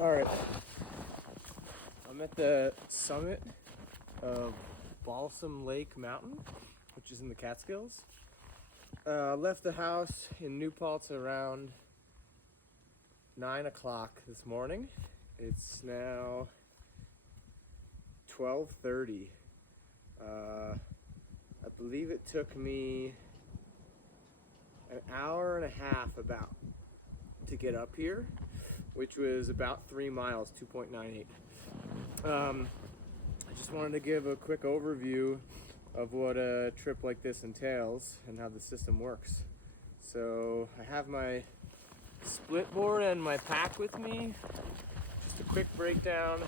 All right, I'm at the summit of Balsam Lake Mountain, which is in the Catskills. Left the house in New Paltz around 9 o'clock this morning. It's now 12:30. I believe it took me an hour and a half about to get up here, which was about 3 miles, 2.98. I just wanted to give a quick overview of what a trip like this entails and how the system works. So I have my split board and my pack with me. Just a quick breakdown.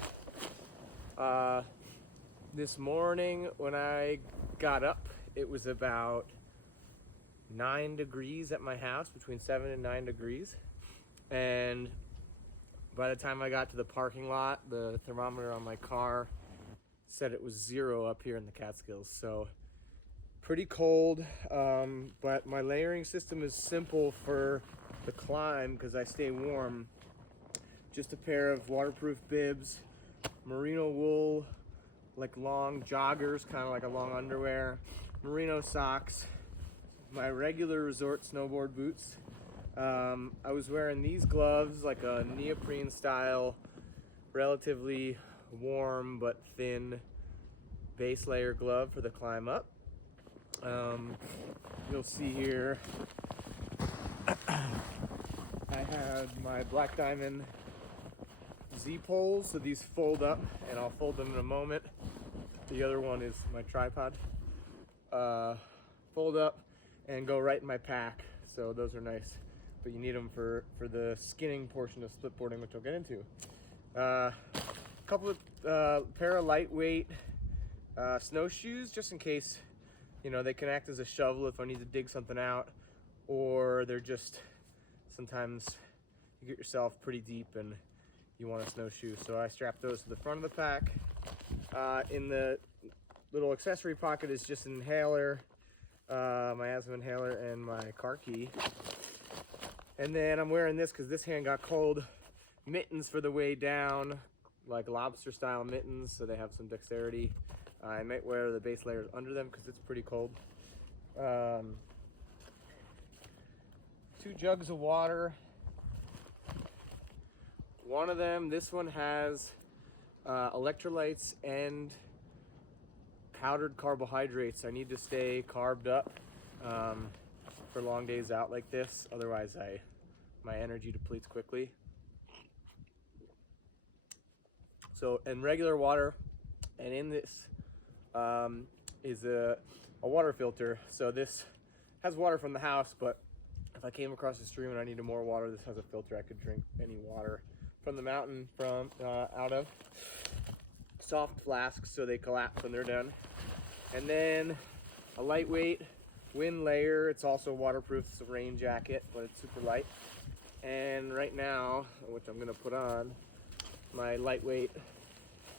This morning when I got up, it was about 9 degrees at my house, between 7 and 9 degrees. And by the time I got to the parking lot, the thermometer on my car said it was 0 up here in the Catskills. So pretty cold, but my layering system is simple for the climb because I stay warm. Just a pair of waterproof bibs, merino wool, like long joggers, kind of like a long underwear, merino socks, my regular resort snowboard boots. I was wearing these gloves, like a neoprene style, relatively warm but thin base layer glove for the climb up. You'll see here I had my Black Diamond Z poles, so these fold up, and I'll fold them in a moment. The other one is my tripod. Fold up and go right in my pack, so those are nice. But you need them for the skinning portion of split boarding, which I'll get into. Couple of pair of lightweight snowshoes, just in case, they can act as a shovel if I need to dig something out, or they're just, sometimes you get yourself pretty deep and you want a snowshoe. So I strap those to the front of the pack. In the little accessory pocket is just an inhaler, my asthma inhaler, and my car key. And then I'm wearing this because this hand got cold, mittens for the way down, like lobster style mittens, so they have some dexterity. I might wear the base layers under them because it's pretty cold. 2 jugs of water. One of them, this one has electrolytes and powdered carbohydrates. I need to stay carbed up for long days out like this, otherwise my energy depletes quickly. So, and regular water, and in this is a water filter. So this has water from the house, but if I came across the stream and I needed more water, this has a filter. I could drink any water from the mountain out of. Soft flasks, so they collapse when they're done. And then a lightweight wind layer. It's also waterproof. It's a rain jacket, but it's super light. And right now, which I'm gonna put on, my lightweight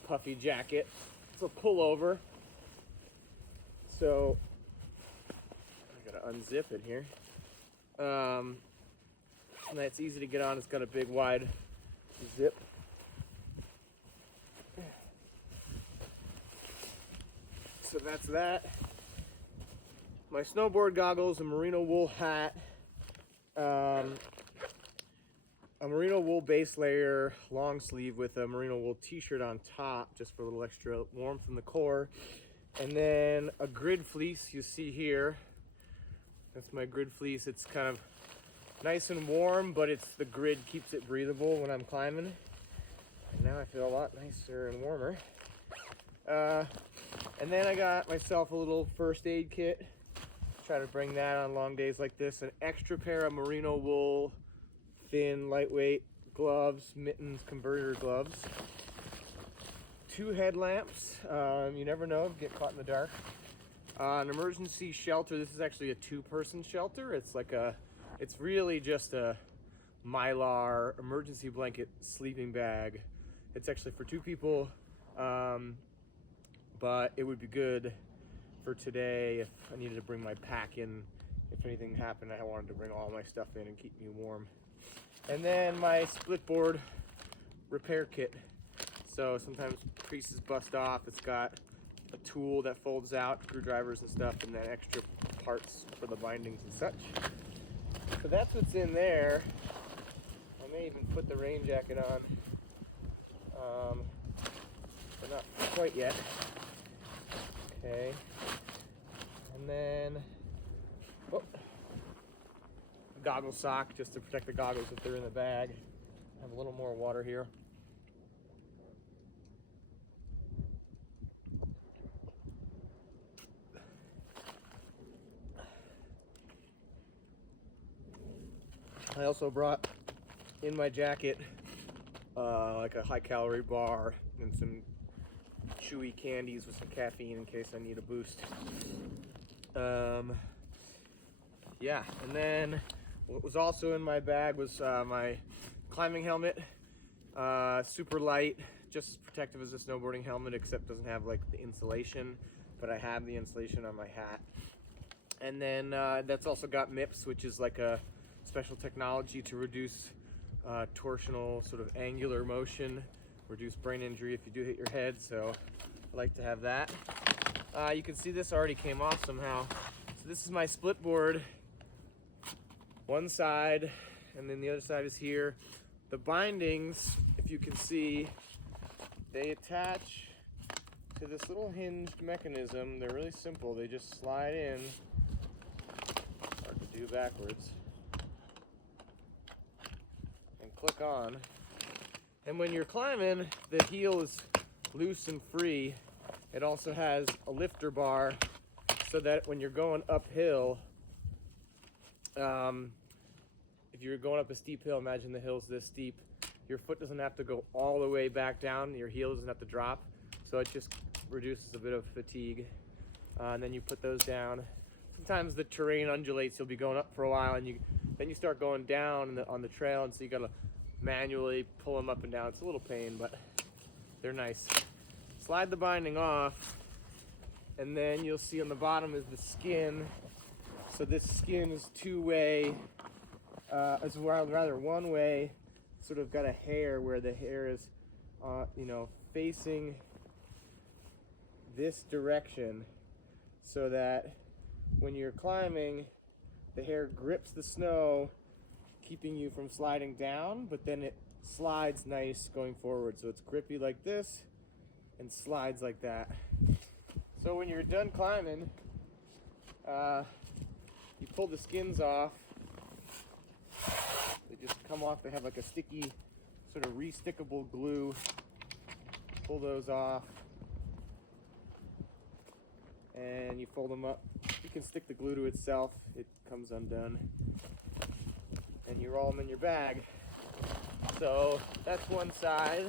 puffy jacket. It's a pullover. So I gotta unzip it here. And that's easy to get on. It's got a big wide zip. So that's that. My snowboard goggles, a merino wool hat, a merino wool base layer, long sleeve with a merino wool t-shirt on top, just for a little extra warmth in the core. And then a grid fleece you see here. That's my grid fleece. It's kind of nice and warm, but the grid keeps it breathable when I'm climbing. And now I feel a lot nicer and warmer. And then I got myself a little first aid kit. Try to bring that on long days like this. An extra pair of merino wool, thin, lightweight gloves, mittens, converter gloves. 2 headlamps. You never know, get caught in the dark. An emergency shelter. This is actually a 2-person shelter. It's really just a Mylar emergency blanket sleeping bag. It's actually for 2 people, but it would be good for today if I needed to bring my pack in. If anything happened, I wanted to bring all my stuff in and keep me warm. And then my split board repair kit. So sometimes pieces bust off. It's got a tool that folds out, screwdrivers and stuff, and then extra parts for the bindings and such. So that's what's in there. I may even put the rain jacket on, but not quite yet. Okay, and then goggle sock just to protect the goggles if they're in the bag. I have a little more water here. I also brought in my jacket like a high calorie bar and some chewy candies with some caffeine in case I need a boost. Yeah, and then what was also in my bag was my climbing helmet. Super light, just as protective as a snowboarding helmet, except doesn't have like the insulation, but I have the insulation on my hat. And then that's also got MIPS, which is like a special technology to reduce torsional sort of angular motion, reduce brain injury if you do hit your head, so I like to have that. You can see this already came off somehow. So this is my split board, one side, and then the other side is here. The bindings, if you can see, they attach to this little hinged mechanism. They're really simple. They just slide in. Hard to do backwards. And click on. And when you're climbing, the heel is loose and free. It also has a lifter bar so that when you're going uphill, if you're going up a steep hill, imagine the hill's this steep, your foot doesn't have to go all the way back down, your heel doesn't have to drop, so it just reduces a bit of fatigue. And then you put those down. Sometimes the terrain undulates, you'll be going up for a while, and then you start going down on the trail, and so you gotta manually pull them up and down. It's a little pain, but they're nice. Slide the binding off, and then you'll see on the bottom is the skin. So this skin is two-way, as well, rather one-way. Sort of got a hair where the hair is, facing this direction, so that when you're climbing, the hair grips the snow, keeping you from sliding down, but then it slides nice going forward. So it's grippy like this and slides like that. So when you're done climbing, you pull the skins off. They just come off. They have like a sticky, sort of re-stickable glue. Pull those off, and you fold them up. You can stick the glue to itself. It comes undone, and you roll them in your bag. So that's one side.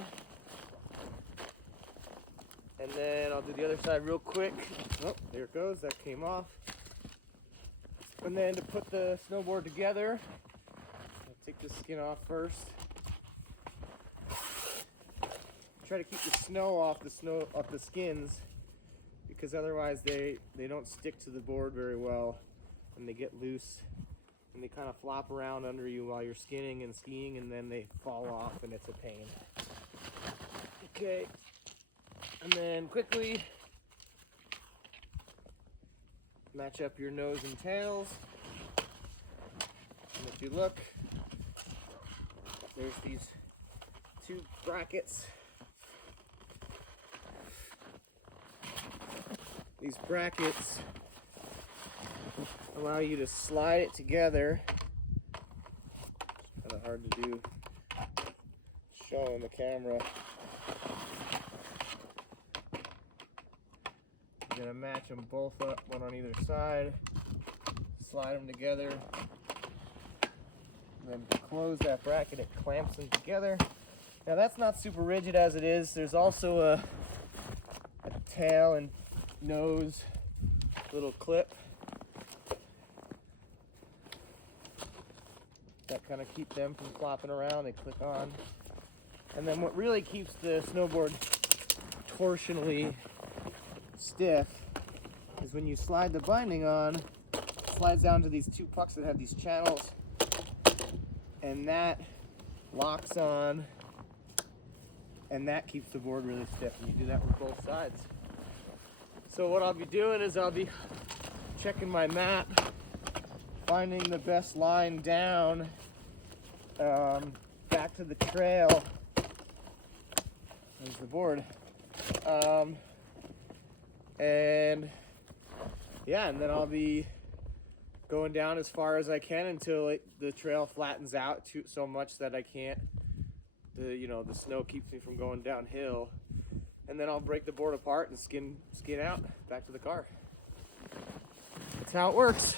And then I'll do the other side real quick. Oh, there it goes. That came off. And then to put the snowboard together, I'll take the skin off first. Try to keep the snow off the skins, because otherwise they don't stick to the board very well, and they get loose, and they kind of flop around under you while you're skinning and skiing, and then they fall off, and it's a pain. Okay. And then quickly match up your nose and tails. And if you look, there's these two brackets. These brackets allow you to slide it together. It's kind of hard to do. Show on the camera. You're gonna match them both up, one on either side, slide them together, and then close that bracket. It clamps them together. Now that's not super rigid as it is. There's also a tail and nose little clip that kind of keep them from flopping around. They click on. And then what really keeps the snowboard torsionally stiff is when you slide the binding on, it slides down to these two pucks that have these channels, and that locks on and that keeps the board really stiff, and you do that with both sides. So what I'll be doing is I'll be checking my map, finding the best line down back to the trail. There's the board. And yeah, and then I'll be going down as far as I can until the trail flattens out so much that I can't, the snow keeps me from going downhill. And then I'll break the board apart and skin out back to the car. That's how it works.